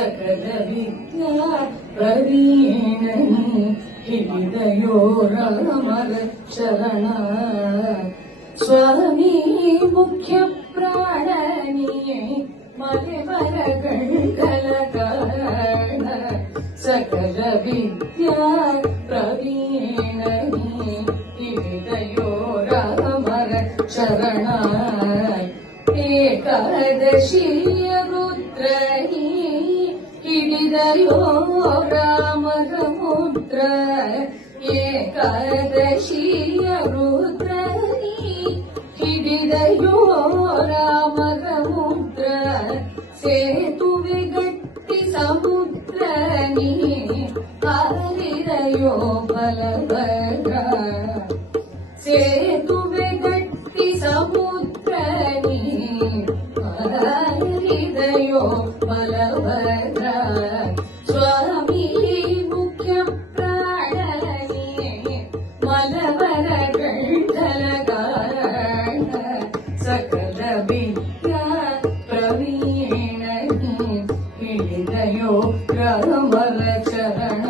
सकल विद्या प्रवीणनि हिडिदयोरमर शरण स्वामी मुख्य प्राणनी मलमरगण सकल विद्या प्रवीणनि हिडिदयोरमर शरण एकादशीय रुद्रनी हिडिदयो रामर मुद्र एकादशीय रुद्रनी हिडिदयो रामर मुद्र सेतुवे गट्टि समुद्रनी हरिदयो बलभद्र सेतुवे गट्टि समुद्रनी हरिदयो बलभद्र स्वामी मुख्य प्राणनी मलवरगण्डलगाण सकल विद्या प्रवीणनि हिडिदयो रामर चरण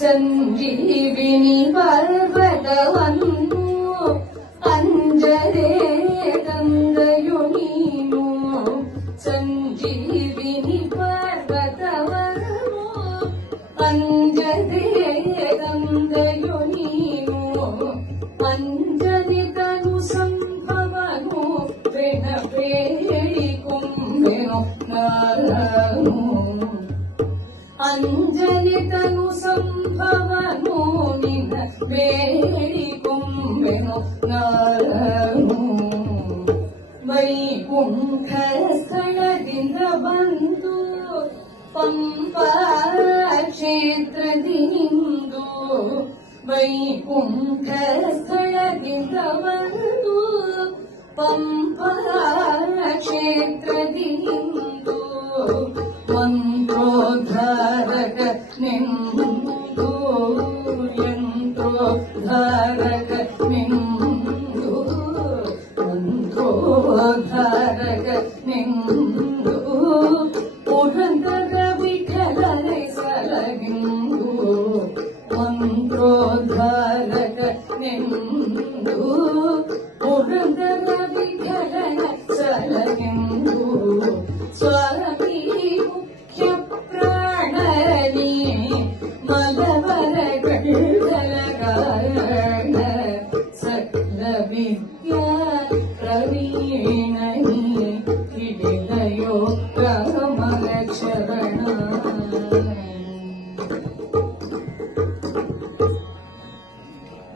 ಸಂಜೀವಿನಿ ಪರ್ವತವನ್ನು ಅಂಜದೆ ತಂದೆಯು ನೀನು ಸಂಜೀವಿನಿ ಪರ್ವತವನ್ನು ಅಂಜದೆ ತಂದೆಯು ನೀನು ಅಂಜನಿತನು ಸಂಭವನು ಬೆನ ಬೇಡಿಕೊಂಬೆನು ನಾನು ಅಂಜನಿತನು ಸಂಭವನು ನಿನ್ನ ಬೇಡಿಕೊಂಬೆನು ನಾನು ವೈಕುಂಠ ಸ್ಥಳದಿಂದ ಬಂದು ಪಂಪಾ ಕ್ಷೇತ್ರದಿ ನಿಂದು ವೈಕುಂಠ ಸ್ಥಳದಿಂದ ಬಂದು ಪಂಪಾ ಕ್ಷೇತ್ರದಿ ನಿಂದು ಮಂತ್ರೋದ್ಧಾರಕ ನಿಂದು ಯಂತ್ರೋದ್ಧಾರಕ ನಿಂದು ಮಂತ್ರೋದ್ಧಾರಕ ನಿಂದು ಪುರಂದರ ವಿಠಲನೆ ಸಲಗಿಂದು ಮಂತ್ರೋದ್ಧಾರಕ ನಿಂದು ಪುರಂದರ ವಿಠಲನ ಸಲಗಿಂದು ಸ್ವಾಮಿ ಮುಖ್ಯ ಪ್ರಾಣನಿ ಮಲವರಗಣ್ಡಲಗಾಣ ಸಕಲ ವಿದ್ಯಾ ಪ್ರವೀಣನಿ ಹಿಡಿದಯೋ ರಾಮರ ಚರಣ